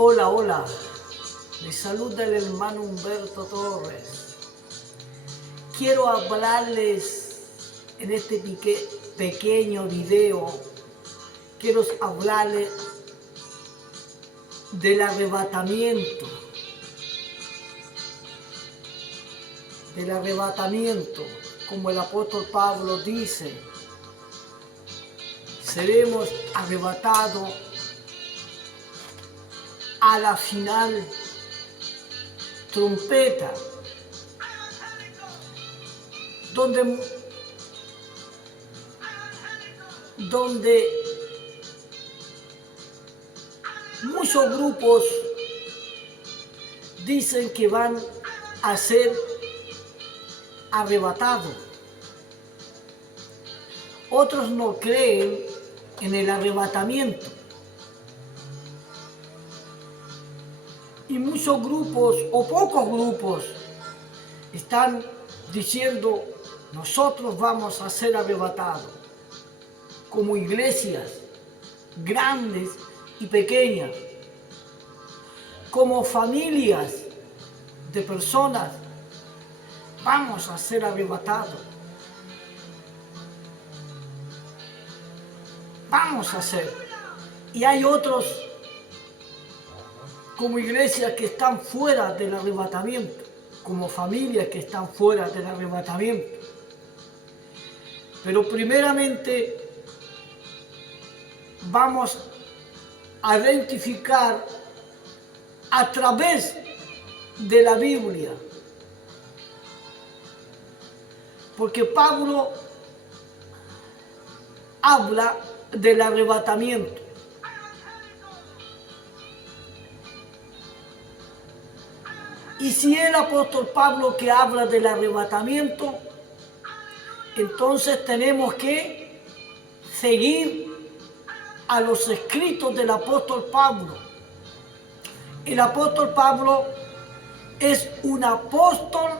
Hola, hola. Les saluda el hermano Humberto Torres. Quiero hablarles en este pequeño video, quiero hablarles del arrebatamiento. Como el apóstol Pablo dice, seremos arrebatados a la final trompeta, donde muchos grupos dicen que van a ser arrebatados. Otros no creen en el arrebatamiento. Y muchos grupos o pocos grupos están diciendo, nosotros vamos a ser arrebatados, como iglesias grandes y pequeñas, como familias de personas, vamos a ser arrebatados. Vamos a ser. Y hay otros como iglesias que están fuera del arrebatamiento, como familias que están fuera del arrebatamiento. Pero primeramente vamos a identificar a través de la Biblia, porque Pablo habla del arrebatamiento. Y si el apóstol Pablo que habla del arrebatamiento, entonces tenemos que seguir a los escritos del apóstol Pablo. El apóstol Pablo es un apóstol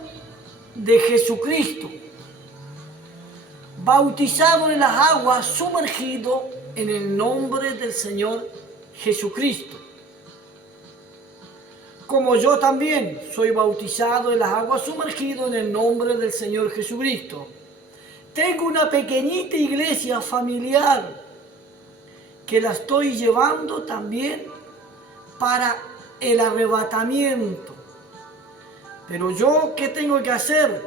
de Jesucristo, bautizado en las aguas, sumergido en el nombre del Señor Jesucristo. Como yo también soy bautizado en las aguas, sumergido en el nombre del Señor Jesucristo. Tengo una pequeñita iglesia familiar que la estoy llevando también para el arrebatamiento. Pero yo, ¿qué tengo que hacer?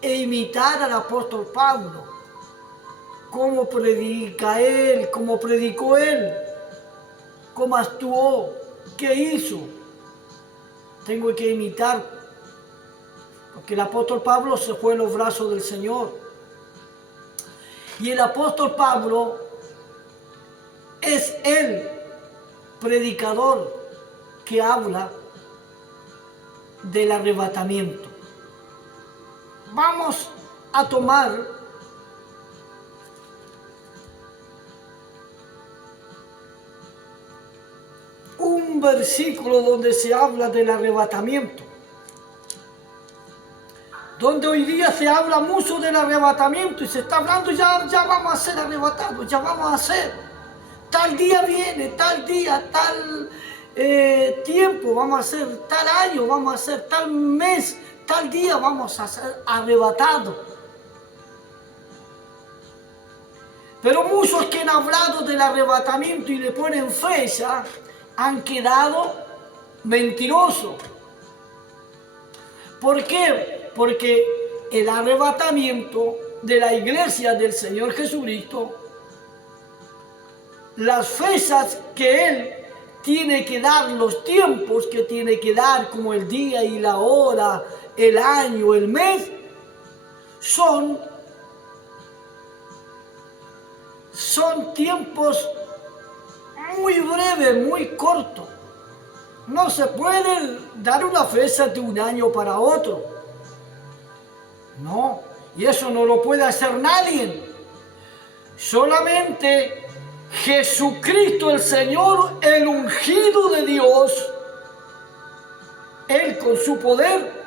Imitar al apóstol Pablo. Cómo predica él, cómo predicó él, cómo actuó, qué hizo. Tengo que imitar, porque el apóstol Pablo se fue en los brazos del Señor. Y el apóstol Pablo es el predicador que habla del arrebatamiento. Vamos a tomar un versículo donde se habla del arrebatamiento, donde hoy día se habla mucho del arrebatamiento y se está hablando ya vamos a ser arrebatados, ya vamos a ser, tal día viene, tal día, tal tiempo, vamos a ser tal año, vamos a ser tal mes, tal día vamos a ser arrebatados. Pero muchos que han hablado del arrebatamiento y le ponen fecha han quedado mentirosos. ¿Por qué? Porque el arrebatamiento de la iglesia del Señor Jesucristo, las fechas que Él tiene que dar, los tiempos que tiene que dar, como el día y la hora, el año, el mes, son tiempos muy breves, muy cortos. No se puede dar una fecha de un año para otro. No, y eso no lo puede hacer nadie. Solamente Jesucristo el Señor, el ungido de Dios, Él con su poder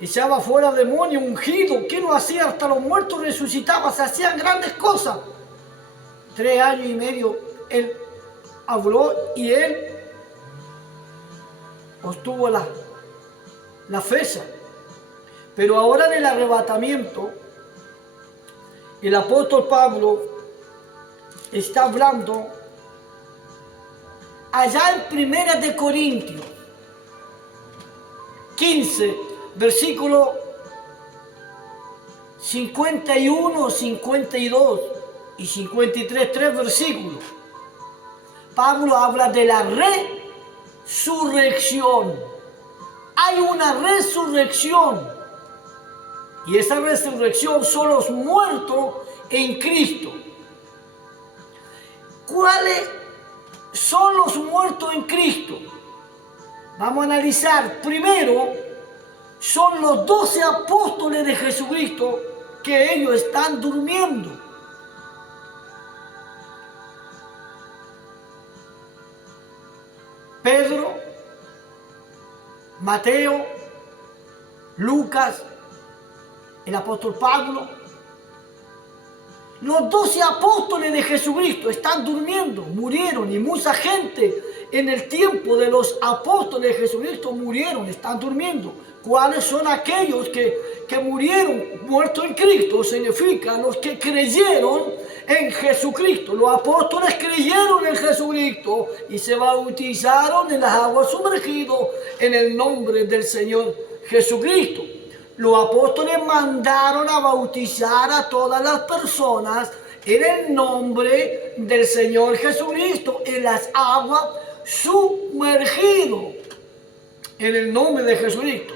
echaba fuera demonios, ungido. ¿Qué no hacía? Hasta los muertos resucitaba, se hacían grandes cosas. 3 años y medio Él habló y él obtuvo la fecha. Pero ahora en el arrebatamiento, el apóstol Pablo está hablando allá en 1 de Corintios 15, versículo 51, 52 y 53, 3 versículos. Pablo habla de la resurrección. Hay una resurrección. Y esa resurrección son los muertos en Cristo. ¿Cuáles son los muertos en Cristo? Vamos a analizar. Primero, son los 12 apóstoles de Jesucristo que ellos están durmiendo. Pedro, Mateo, Lucas, el apóstol Pablo. Los 12 apóstoles de Jesucristo están durmiendo, murieron, y mucha gente en el tiempo de los apóstoles de Jesucristo murieron, están durmiendo. ¿Cuáles son aquellos que murieron muertos en Cristo? Significa los que creyeron en Jesucristo. Los apóstoles creyeron en Jesucristo y se bautizaron en las aguas sumergidas en el nombre del Señor Jesucristo. Los apóstoles mandaron a bautizar a todas las personas en el nombre del Señor Jesucristo en las aguas sumergidas en el nombre de Jesucristo.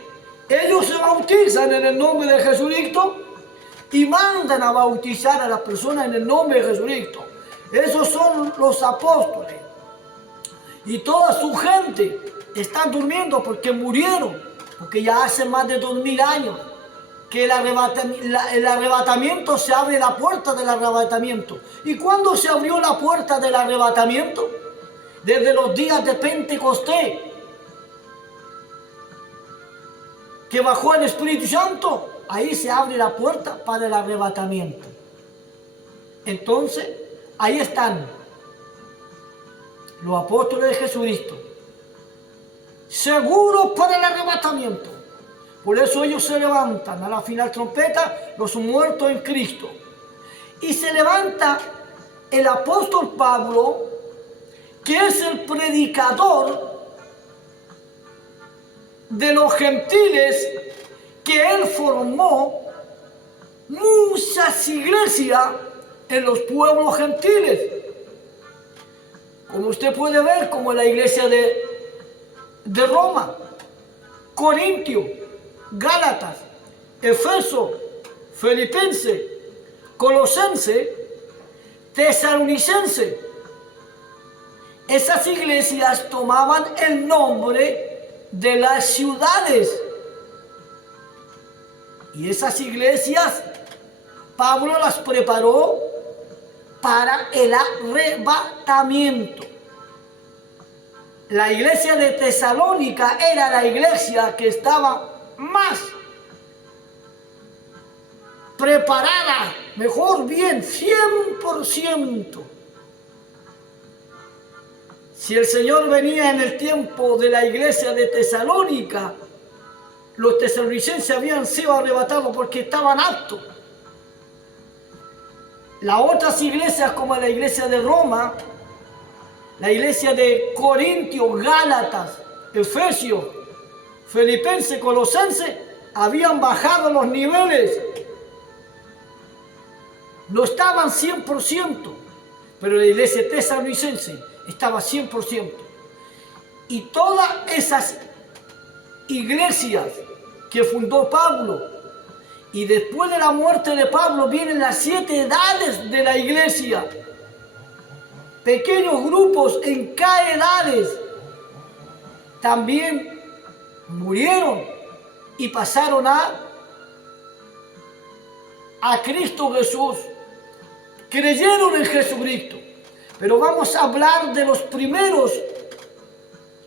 Ellos se bautizan en el nombre de Jesucristo y mandan a bautizar a las personas en el nombre de Jesucristo. Esos son los apóstoles. Y toda su gente están durmiendo porque murieron, porque ya hace más de 2000 años que el arrebatamiento, se abre la puerta del arrebatamiento. ¿Y cuándo se abrió la puerta del arrebatamiento? Desde los días de Pentecostés, que bajó el Espíritu Santo, ahí se abre la puerta para el arrebatamiento. Entonces, ahí están los apóstoles de Jesucristo, seguros para el arrebatamiento. Por eso ellos se levantan a la final trompeta, los muertos en Cristo. Y se levanta el apóstol Pablo, que es el predicador de los gentiles, que él formó muchas iglesias en los pueblos gentiles. Como usted puede ver, como la iglesia de Roma, Corintio, Gálatas, Efeso, Filipense, Colosense, Tesalonicense. Esas iglesias tomaban el nombre de las ciudades. Y esas iglesias, Pablo las preparó para el arrebatamiento. La iglesia de Tesalónica era la iglesia que estaba más preparada, mejor bien, 100%. Si el Señor venía en el tiempo de la iglesia de Tesalónica, los tesalonicenses habían sido arrebatados porque estaban aptos. Las otras iglesias, como la iglesia de Roma, la iglesia de Corintio, Gálatas, Efesios, Filipenses, Colosenses, habían bajado los niveles. No estaban 100%, pero la iglesia tesalonicense estaba 100%. Y todas esas iglesias que fundó Pablo, y después de la muerte de Pablo vienen las 7 edades de la iglesia. Pequeños grupos en cada edades también murieron y pasaron a Cristo Jesús. Creyeron en Jesucristo. Pero vamos a hablar de los primeros,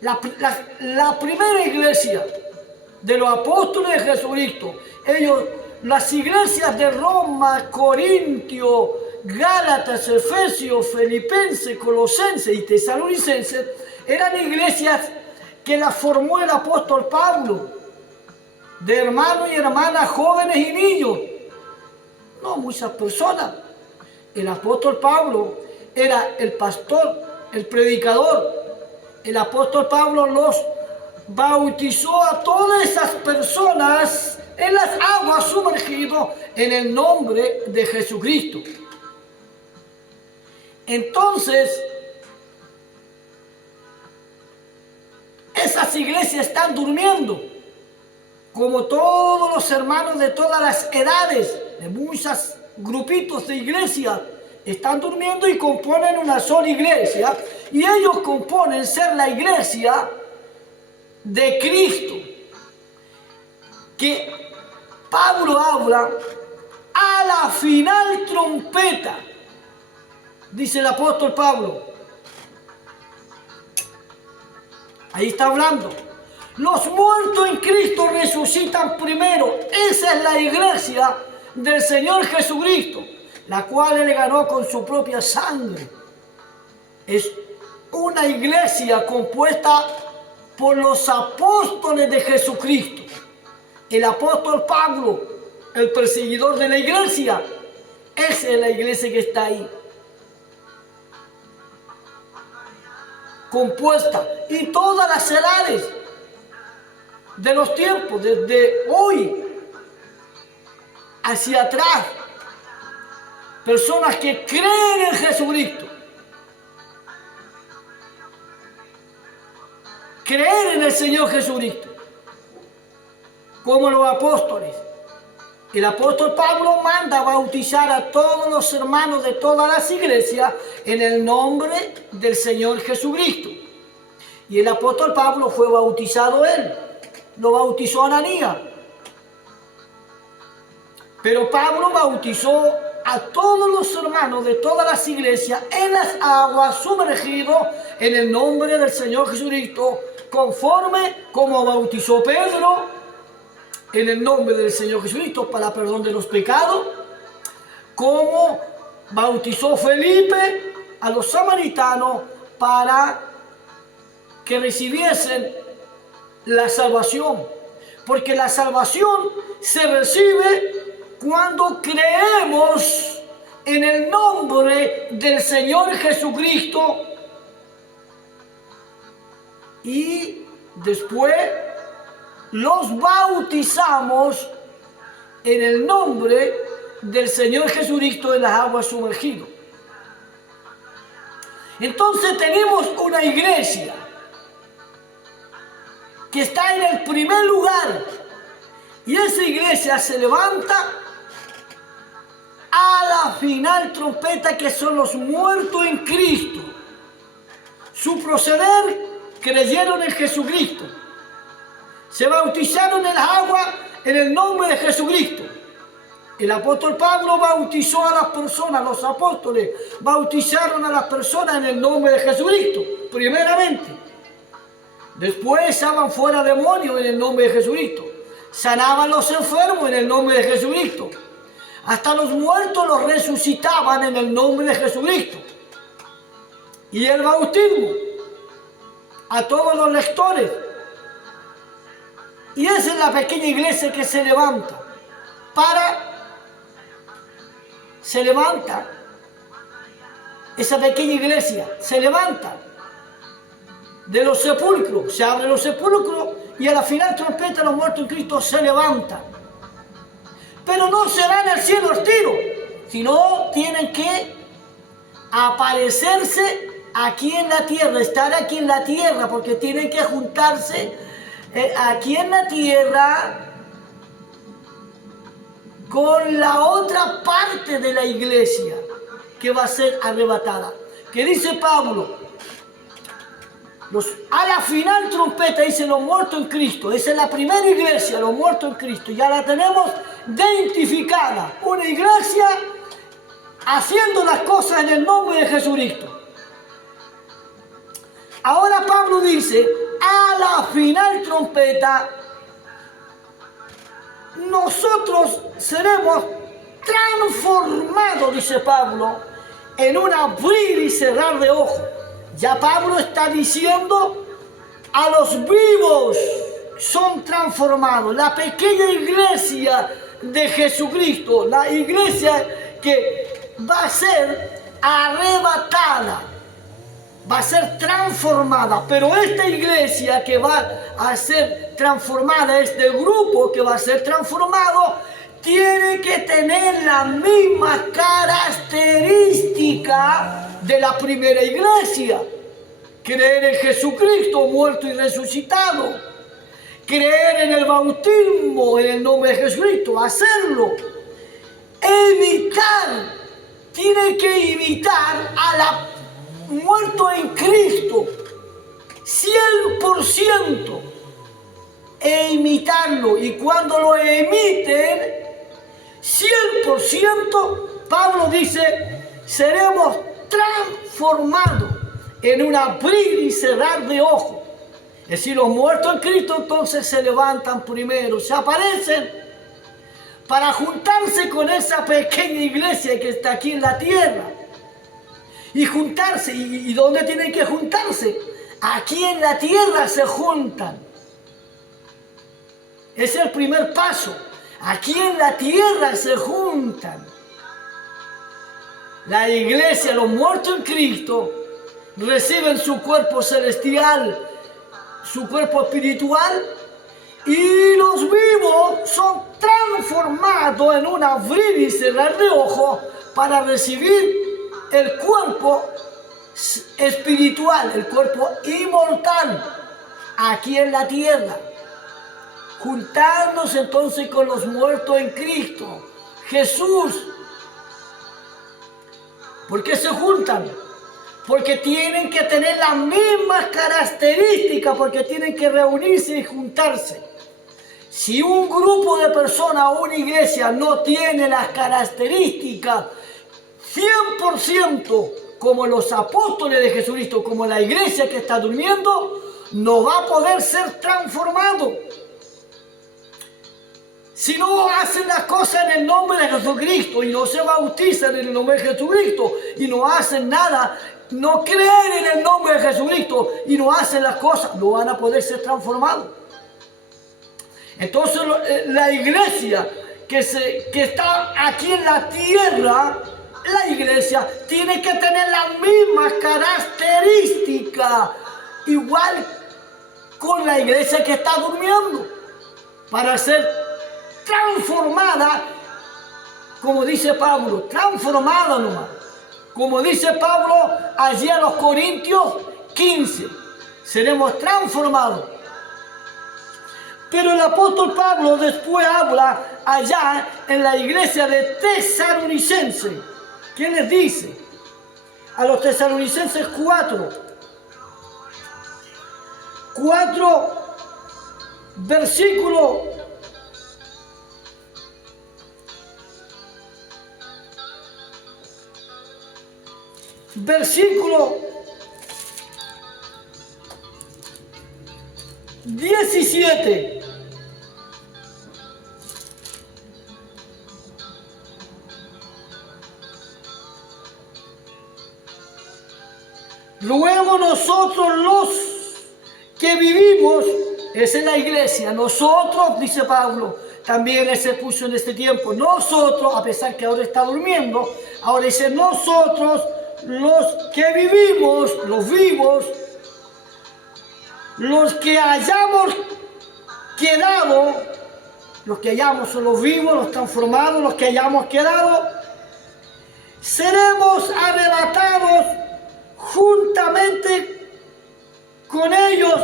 la primera iglesia de los apóstoles de Jesucristo. Ellos, las iglesias de Roma, Corintio, Gálatas, Efesios, Filipenses, Colosenses y Tesalonicenses eran iglesias que las formó el apóstol Pablo, de hermanos y hermanas, jóvenes y niños. No muchas personas. El apóstol Pablo era el pastor, el predicador. El apóstol Pablo los bautizó a todas esas personas en las aguas sumergidos en el nombre de Jesucristo. Entonces, esas iglesias están durmiendo, como todos los hermanos de todas las edades, de muchos grupitos de iglesias, están durmiendo y componen una sola iglesia, y ellos componen ser la iglesia de Cristo, que Pablo habla a la final trompeta, dice el apóstol Pablo. Ahí está hablando. Los muertos en Cristo resucitan primero. Esa es la iglesia del Señor Jesucristo, la cual Él ganó con su propia sangre. Es una iglesia compuesta por los apóstoles de Jesucristo. El apóstol Pablo, el perseguidor de la iglesia, esa es la iglesia que está ahí. Compuesta, y todas las edades de los tiempos, desde hoy hacia atrás, personas que creen en Jesucristo, creer en el Señor Jesucristo, como los apóstoles. El apóstol Pablo manda a bautizar a todos los hermanos de todas las iglesias en el nombre del Señor Jesucristo. Y el apóstol Pablo fue bautizado él, lo bautizó Ananías. Pero Pablo bautizó a todos los hermanos de todas las iglesias en las aguas, sumergidos en el nombre del Señor Jesucristo, conforme como bautizó Pedro en el nombre del Señor Jesucristo para perdón de los pecados, como bautizó Felipe a los samaritanos para que recibiesen la salvación. Porque la salvación se recibe cuando creemos en el nombre del Señor Jesucristo y después los bautizamos en el nombre del Señor Jesucristo en las aguas sumergidas. Entonces tenemos una iglesia que está en el primer lugar, y esa iglesia se levanta a la final trompeta, que son los muertos en Cristo. Su proceder, creyeron en Jesucristo, se bautizaron en las aguas en el nombre de Jesucristo. El apóstol Pablo bautizó a las personas, los apóstoles bautizaron a las personas en el nombre de Jesucristo, primeramente. Después echaban fuera demonios en el nombre de Jesucristo, sanaban los enfermos en el nombre de Jesucristo, hasta los muertos los resucitaban en el nombre de Jesucristo. Y el bautismo a todos los lectores. Y esa es la pequeña iglesia que se levanta esa pequeña iglesia se levanta de los sepulcros, se abren los sepulcros y a la final trompeta los muertos en Cristo se levantan. Pero no se van al cielo al tiro, sino tienen que aparecerse aquí en la tierra, estar aquí en la tierra, porque tienen que juntarse aquí en la tierra con la otra parte de la iglesia que va a ser arrebatada. Que dice Pablo, a la final trompeta, dice los muertos en Cristo. Esa es la primera iglesia, los muertos en Cristo. Ya la tenemos identificada. Una iglesia haciendo las cosas en el nombre de Jesucristo. Ahora Pablo dice, a la final trompeta, nosotros seremos transformado, dice Pablo, en un abrir y cerrar de ojos. Ya Pablo está diciendo, a los vivos son transformados. La pequeña iglesia de Jesucristo, la iglesia que va a ser arrebatada, va a ser transformada, pero esta iglesia que va a ser transformada, este grupo que va a ser transformado, tiene que tener la misma característica de la primera iglesia. Creer en Jesucristo muerto y resucitado, creer en el bautismo en el nombre de Jesucristo, hacerlo, tiene que imitar a la muerto en Cristo, 100%, e imitarlo. Y cuando lo emiten, 100%, Pablo dice, seremos transformados en un abrir y cerrar de ojos. Es decir, los muertos en Cristo entonces se levantan primero, se aparecen para juntarse con esa pequeña iglesia que está aquí en la tierra. Y juntarse, ¿y dónde tienen que juntarse? Aquí en la tierra se juntan. Es el primer paso. Aquí en la tierra se juntan. La iglesia, los muertos en Cristo, reciben su cuerpo celestial, su cuerpo espiritual, y los vivos son transformados en un abrir y cerrar de ojos para recibir el cuerpo espiritual, el cuerpo inmortal, aquí en la tierra, juntándose entonces con los muertos en Cristo Jesús. ¿Por qué se juntan? Porque tienen que tener las mismas características, porque tienen que reunirse y juntarse. Si un grupo de personas o una iglesia no tiene las características 100% como los apóstoles de Jesucristo, como la iglesia que está durmiendo, no va a poder ser transformado. Si no hacen las cosas en el nombre de Jesucristo y no se bautizan en el nombre de Jesucristo y no hacen nada, no creen en el nombre de Jesucristo y no hacen las cosas, no van a poder ser transformados. Entonces la iglesia que está aquí en la tierra, la iglesia tiene que tener las mismas características, igual con la iglesia que está durmiendo, para ser transformada, como dice Pablo, transformada nomás. Como dice Pablo allí a los Corintios 15, seremos transformados. Pero el apóstol Pablo después habla allá en la iglesia de Tesalonicenses. ¿Qué les dice? A los Tesalonicenses 4, versículo 17. Luego nosotros los que vivimos, esa es la iglesia, nosotros, dice Pablo, también él se puso en este tiempo, nosotros, a pesar que ahora está durmiendo, ahora dice nosotros, los que vivimos, los vivos, los que hayamos quedado, los que hayamos son los vivos, los transformados, los que hayamos quedado, seremos arrebatados juntamente con ellos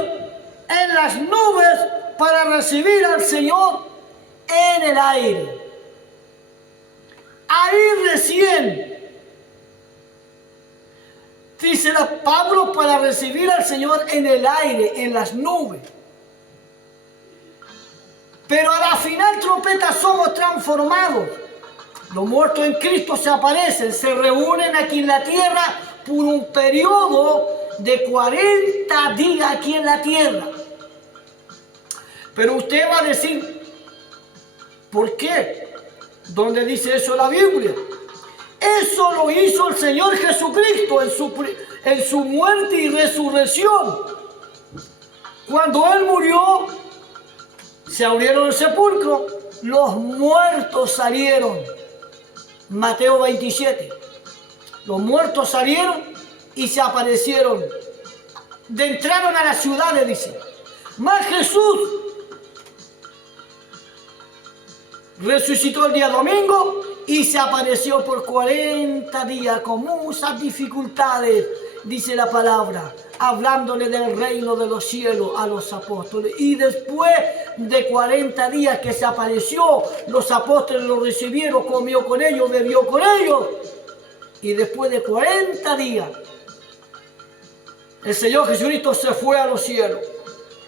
en las nubes para recibir al Señor en el aire. Ahí recién dice Pablo, para recibir al Señor en el aire, en las nubes. Pero a la final trompeta somos transformados. Los muertos en Cristo se aparecen, se reúnen aquí en la tierra por un periodo de 40 días aquí en la tierra. Pero usted va a decir, ¿por qué? ¿Dónde dice eso la Biblia? Eso lo hizo el Señor Jesucristo en su muerte y resurrección. Cuando Él murió, se abrieron el sepulcro, los muertos salieron. Mateo 27. Los muertos salieron y se aparecieron. Entraron a las ciudades, dice. Mas Jesús resucitó el día domingo y se apareció por 40 días con muchas dificultades, dice la palabra, hablándole del reino de los cielos a los apóstoles. Y después de 40 días que se apareció, los apóstoles lo recibieron, comió con ellos, bebió con ellos. Y después de 40 días, el Señor Jesucristo se fue a los cielos.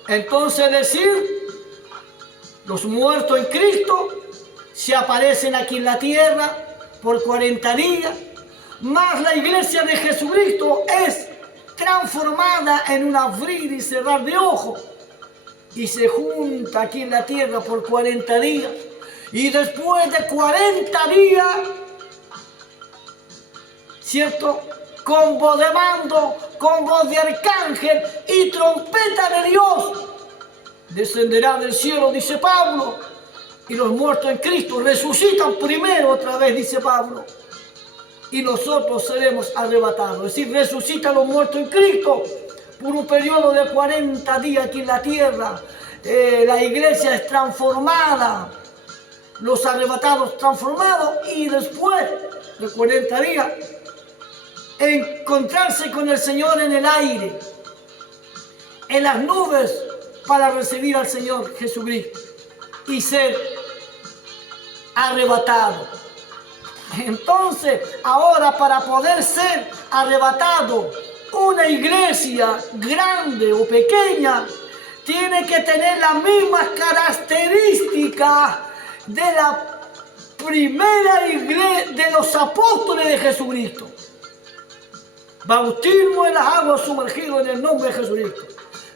Entonces, decir, los muertos en Cristo se aparecen aquí en la tierra por 40 días, más la iglesia de Jesucristo es transformada en un abrir y cerrar de ojos y se junta aquí en la tierra por 40 días. Y después de 40 días, ¿cierto?, con voz de mando, con voz de arcángel y trompeta de Dios, descenderá del cielo, dice Pablo, y los muertos en Cristo resucitan primero otra vez, dice Pablo, y nosotros seremos arrebatados. Es decir, resucitan los muertos en Cristo por un periodo de 40 días aquí en la tierra. La iglesia es transformada, los arrebatados transformados, y después de 40 días encontrarse con el Señor en el aire, en las nubes, para recibir al Señor Jesucristo y ser arrebatado. Entonces, ahora, para poder ser arrebatado, una iglesia grande o pequeña tiene que tener las mismas características de la primera iglesia de los apóstoles de Jesucristo. Bautismo en las aguas, sumergido en el nombre de Jesucristo.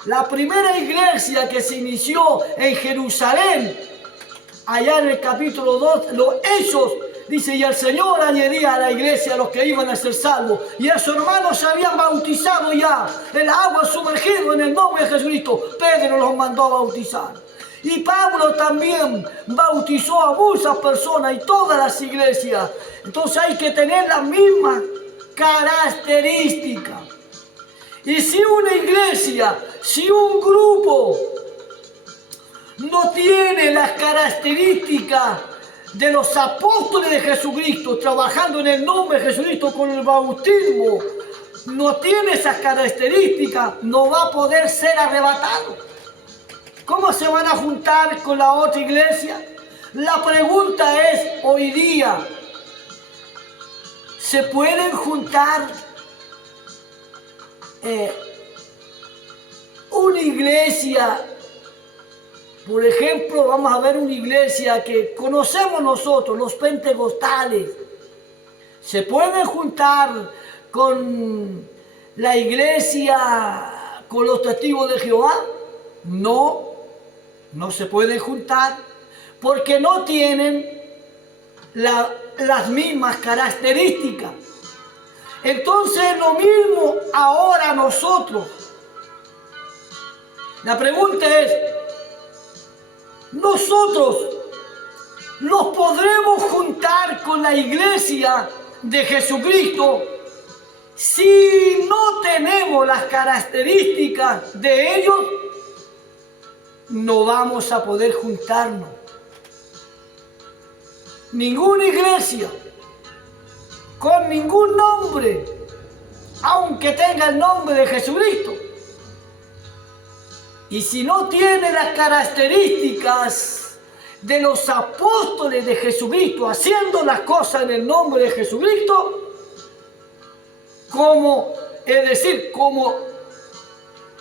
La primera iglesia que se inició en Jerusalén, allá en el capítulo 2, los Hechos, dice, y el Señor añadía a la iglesia a los que iban a ser salvos. Y esos hermanos se habían bautizado ya en las aguas, sumergido en el nombre de Jesucristo. Pedro los mandó a bautizar. Y Pablo también bautizó a muchas personas y todas las iglesias. Entonces hay que tener las mismas características. Y si una iglesia, si un grupo no tiene las características de los apóstoles de Jesucristo, trabajando en el nombre de Jesucristo con el bautismo, no tiene esas características, no va a poder ser arrebatado. ¿Cómo se van a juntar con la otra iglesia? La pregunta es, hoy día, ¿se pueden juntar una iglesia? Por ejemplo, vamos a ver una iglesia que conocemos nosotros, los pentecostales. ¿Se pueden juntar con la iglesia, con los testigos de Jehová? No, no se pueden juntar porque no tienen las mismas características. Entonces, lo mismo ahora nosotros. La pregunta es, ¿nosotros nos podremos juntar con la iglesia de Jesucristo si no tenemos las características de ellos? No vamos a poder juntarnos. Ninguna iglesia con ningún nombre, aunque tenga el nombre de Jesucristo, y si no tiene las características de los apóstoles de Jesucristo, haciendo las cosas en el nombre de Jesucristo, como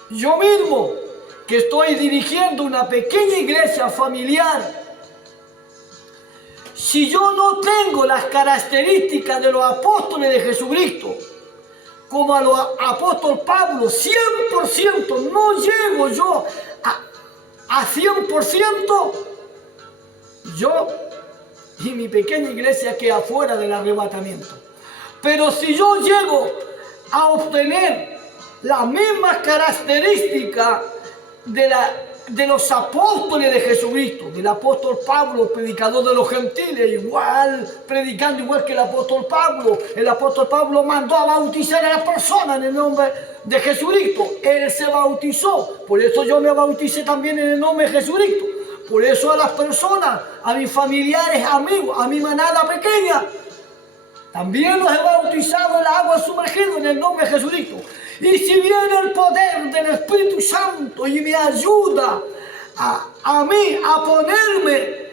yo mismo, que estoy dirigiendo una pequeña iglesia familiar, si yo no tengo las características de los apóstoles de Jesucristo, como a los apóstoles Pablo, 100%, no llego yo a 100%, yo y mi pequeña iglesia queda fuera del arrebatamiento. Pero si yo llego a obtener las mismas características de los apóstoles de Jesucristo, del apóstol Pablo, predicador de los gentiles, predicando igual que el apóstol Pablo mandó a bautizar a las personas en el nombre de Jesucristo. Él se bautizó, por eso yo me bauticé también en el nombre de Jesucristo. Por eso a las personas, a mis familiares, amigos, a mi manada pequeña, también los he bautizado en la agua sumergida en el nombre de Jesucristo. Y si viene el poder del Espíritu Santo y me ayuda a mí a ponerme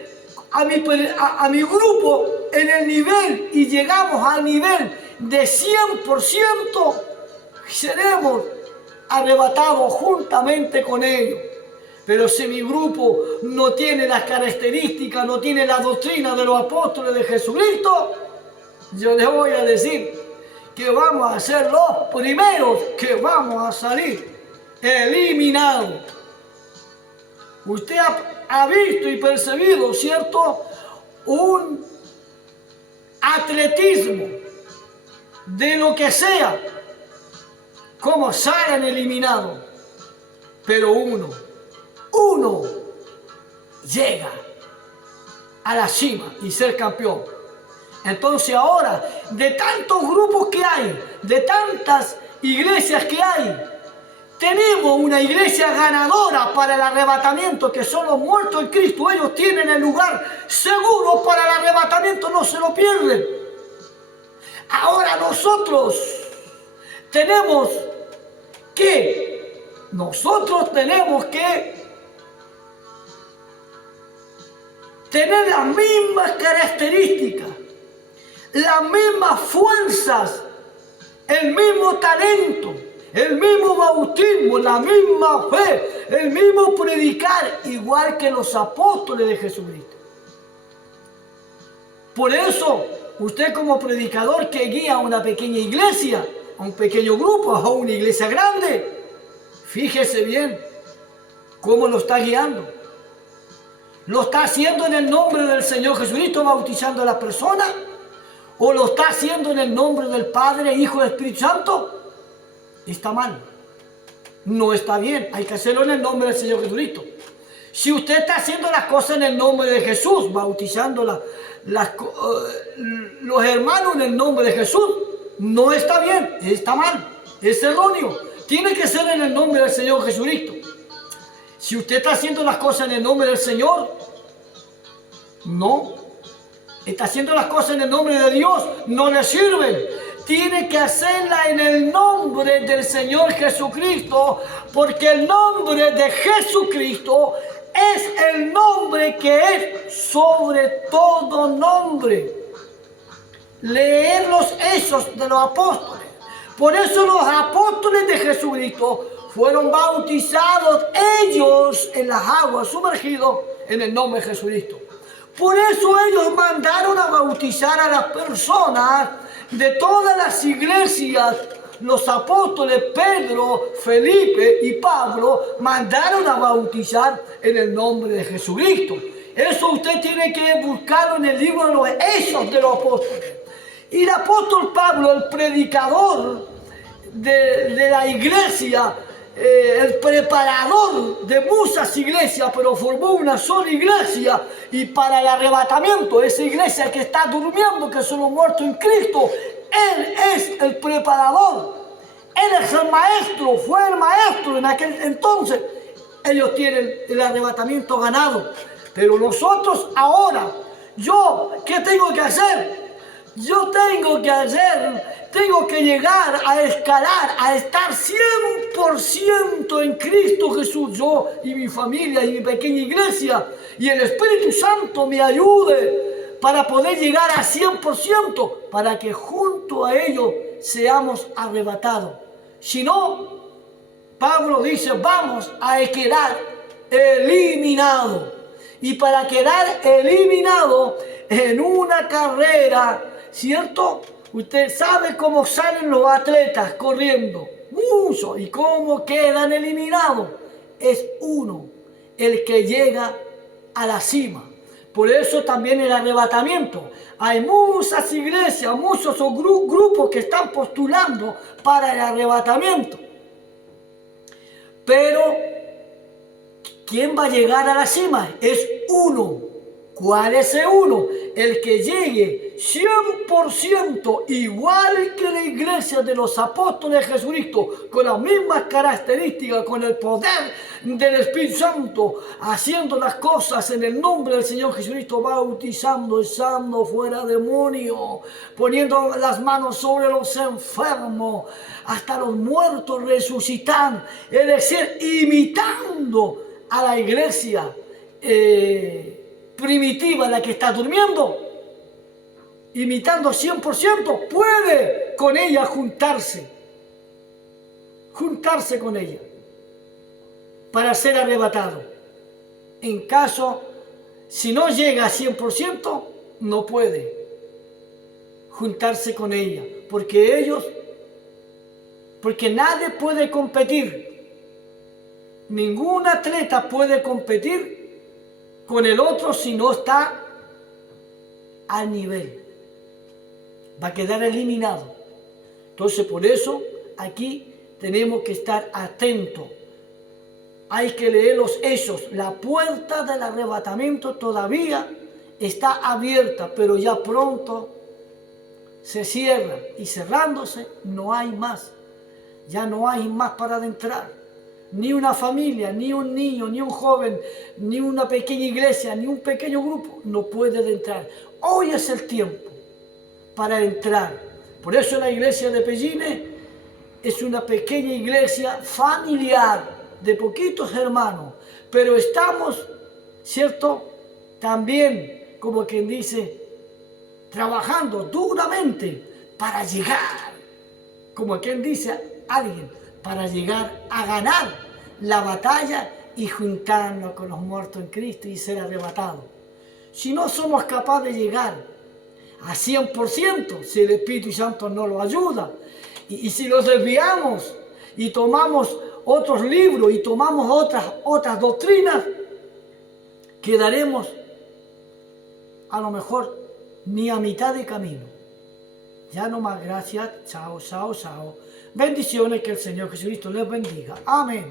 a mi grupo en el nivel y llegamos al nivel de 100%, seremos arrebatados juntamente con ellos. Pero si mi grupo no tiene las características, no tiene la doctrina de los apóstoles de Jesucristo, yo les voy a decir que vamos a ser los primeros que vamos a salir eliminados. Usted ha visto y percibido, ¿cierto?, un atletismo de lo que sea, como salen eliminados, pero uno llega a la cima y ser campeón. Entonces ahora, de tantos grupos que hay, de tantas iglesias que hay, tenemos una iglesia ganadora para el arrebatamiento, que son los muertos en Cristo. Ellos tienen el lugar seguro para el arrebatamiento, no se lo pierden. Ahora nosotros tenemos que tener las mismas características, las mismas fuerzas, el mismo talento, el mismo bautismo, la misma fe, el mismo predicar, igual que los apóstoles de Jesucristo. Por eso, usted como predicador que guía a una pequeña iglesia, a un pequeño grupo, a una iglesia grande, fíjese bien cómo lo está guiando. ¿Lo está haciendo en el nombre del Señor Jesucristo, bautizando a las personas? ¿O lo está haciendo en el nombre del Padre, Hijo y Espíritu Santo? Está mal. No está bien. Hay que hacerlo en el nombre del Señor Jesucristo. Si usted está haciendo las cosas en el nombre de Jesús, bautizando los hermanos en el nombre de Jesús, no está bien, está mal, es erróneo. Tiene que ser en el nombre del Señor Jesucristo. Si usted está haciendo las cosas en el nombre del Señor, no. Está haciendo las cosas en el nombre de Dios, no le sirven. Tiene que hacerla en el nombre del Señor Jesucristo, porque el nombre de Jesucristo es el nombre que es sobre todo nombre. Leer los hechos de los apóstoles. Por eso los apóstoles de Jesucristo fueron bautizados ellos en las aguas, sumergidos en el nombre de Jesucristo. Por eso ellos mandaron a bautizar a las personas de todas las iglesias. Los apóstoles Pedro, Felipe y Pablo mandaron a bautizar en el nombre de Jesucristo. Eso usted tiene que buscarlo en el libro de los Hechos de los Apóstoles. Y el apóstol Pablo, el predicador de la iglesia, el preparador de muchas iglesias, pero formó una sola iglesia, y para el arrebatamiento, esa iglesia que está durmiendo, que son los muertos en Cristo, él es el preparador, él es el maestro, fue el maestro en aquel entonces. Ellos tienen el arrebatamiento ganado, pero nosotros ahora, ¿qué tengo que hacer? Tengo que llegar a escalar, a estar 100% en Cristo Jesús, yo y mi familia y mi pequeña iglesia, y el Espíritu Santo me ayude para poder llegar a 100%, para que junto a ellos seamos arrebatados. Si no, Pablo dice, vamos a quedar eliminados. Y para quedar eliminado en una carrera, ¿cierto? Usted sabe cómo salen los atletas corriendo, mucho, y cómo quedan eliminados. Es uno el que llega a la cima. Por eso también el arrebatamiento. Hay muchas iglesias, muchos grupos que están postulando para el arrebatamiento. Pero, ¿quién va a llegar a la cima? Es uno. ¿Cuál es ese uno? El que llegue 100% igual que la iglesia de los apóstoles de Jesucristo, con las mismas características, con el poder del Espíritu Santo, haciendo las cosas en el nombre del Señor Jesucristo, bautizando, echando fuera demonios, poniendo las manos sobre los enfermos, hasta los muertos resucitan, es decir, imitando a la iglesia primitiva, la que está durmiendo, imitando 100%, puede con ella juntarse con ella para ser arrebatado. En caso, si no llega a 100%, no puede juntarse con ella, porque nadie puede competir, ningún atleta puede competir con el otro si no está al nivel. Va a quedar eliminado. Entonces, por eso aquí tenemos que estar atentos. Hay que leer los hechos. La puerta del arrebatamiento todavía está abierta, pero ya pronto se cierra. Y cerrándose no hay más. Ya no hay más para adentrar. Ni una familia, ni un niño, ni un joven, ni una pequeña iglesia, ni un pequeño grupo no puede entrar. Hoy es el tiempo para entrar. Por eso la iglesia de Pelline es una pequeña iglesia familiar de poquitos hermanos, pero estamos, ¿cierto? También, como quien dice, trabajando duramente para llegar, como quien dice alguien, para llegar a ganar la batalla y juntarnos con los muertos en Cristo y ser arrebatados. Si no somos capaces de llegar a 100%, si el Espíritu Santo no lo ayuda, y si los desviamos y tomamos otros libros y tomamos otras doctrinas, quedaremos a lo mejor ni a mitad de camino. Ya no más, gracias, chao, chao, chao. Bendiciones, que el Señor Jesucristo les bendiga. Amén.